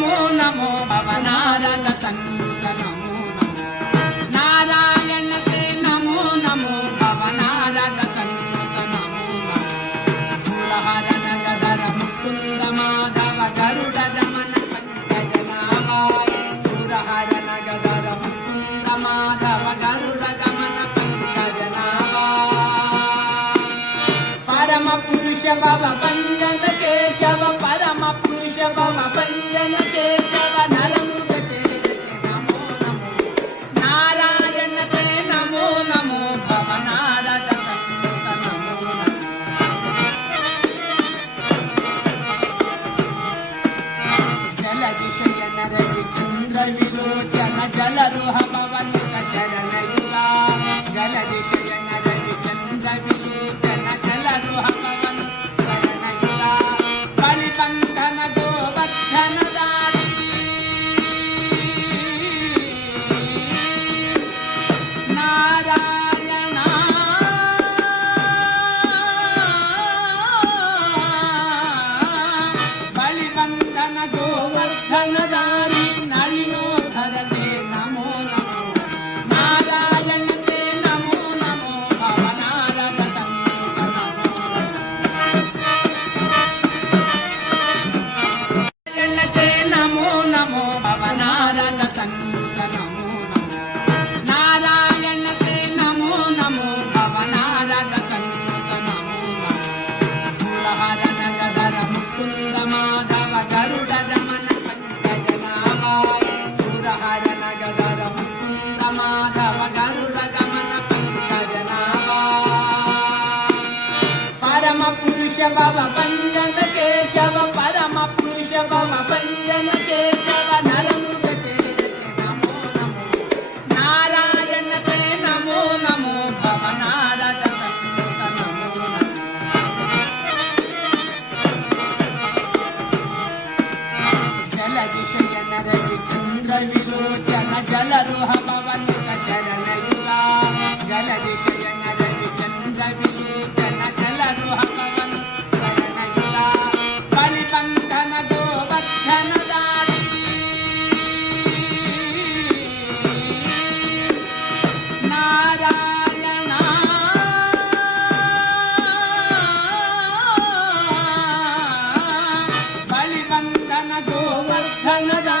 ನಮೋ ನಮೋ ಭವನಾರದ ಸಂತ ನಮೋ ನಮೋ ನಾರಾಯಣತೆ ನಮೋ ನಮೋ ಭವನಾರದ ಸಂತ ನಮೋ ನಮೋ ಸುರಹರ ನಗದರ ಮುಕುಂದ ಮಾಧವ ಗರುಡ ದಮನ ಪಂಕಜನಾಮ ಸುರಹರ ನಗದರ ಮುಕುಂದ ಮಾಧವ ಗರುಡ ದಮನ ಪಂಕಜನಾಮ ಪರಮ ಪುರುಷ ಭವ ಪಂಜನ ಕೇಶವ ಪರಮ ಪುರುಷ ಭವ ಪಂಜನ ಕೇಶವ ನರಮೃಗ ಶರೀರಕ್ಕೆ ನಮೋ ನಮೋ ನಾರಾಯಣತೆ ನಮೋ ನಮೋ ಭವನಾರದ ಸಂತ ನಮೋ ನಮೋ ಜಲದಿಶಯನ ರವಿ ಚಂದ್ರ ವಿಲೋಚನ ಜಲರುಹ ಪವನುತ ಶರಣಯುತ ಜಲದಿಶಯನ ರವಿ ಚಂದ್ರ ವಿಲೋಚನ ಜಲರುಹ ಪವನು ಶರಣಯುತ ಬಲಿಪಂಥನ ಗೋವರ್ಧನ ದಾರಿ ನಾರಾಯಣ ಬಲಿಪಂಥನ ಗೋವರ್ಧನ ದಾರಿ ನಳಿನೋಧರತೆ ನಮೋ ನಮೋ ನಾರಾಯಣತೆ ನಮೋ ನಮೋ ಭವನಾರದ ಸಂತ ನಮೋ ನಾರಾಯಣತೆ ನಮೋ ನಮೋ ಭವನಾರದ ಸಂತ ನಮೋ ನಮೋ ನಾರಾಯಣತೆ ನಮೋ ನಮೋ ಭವನಾರದ ಸಂತ ನಮೋ ನಮೋ ಸುರಹರ ನಗದರ ಮುಕುಂದ ಮಾಧವ ಗರುಡ ದಮನ ಪಂಕಜನಾಮ ಸುರಹರ ನಗದರ ಮುಕುಂದ ಮಾಧವ ಗರುಡ ದಮನ ಪಂಕಜನಾಮ ಪರಮ ಪುರುಷ ಭವ ಪಂಜನ ಕೇಶವ ಪರಮ ಪುರುಷ ಭವ ಪಂಜನ ಕೇಶವ ನರಮೃಗ ಶರೀರಕ್ಕೆ ನಮೋ ನಮೋ ನಾರಾಯಣತೆ ನಮೋ ನಮೋ ಭವನಾರದ ಸಂತ ನಮೋ ನಮೋ ಜಲದಿಶಯನ ರವಿ ಚಂದ್ರ ವಿಲೋಚನ ಜಲರುಹ ಪವನುತ ಶರಣಯುತ ಜಲದಿಶಯನ ರವಿ ಚಂದ್ರ ವಿಲೋಚನ ಜಲರುಹ ಪವನು ಶರಣಯುತ ಬಲಿಪಂಥನ ಗೋವರ್ಧನ ದಾರಿ ನಾರಾಯಣ ಬಲಿಪಂಥನ ಗೋವರ್ಧನ ದಾರಿ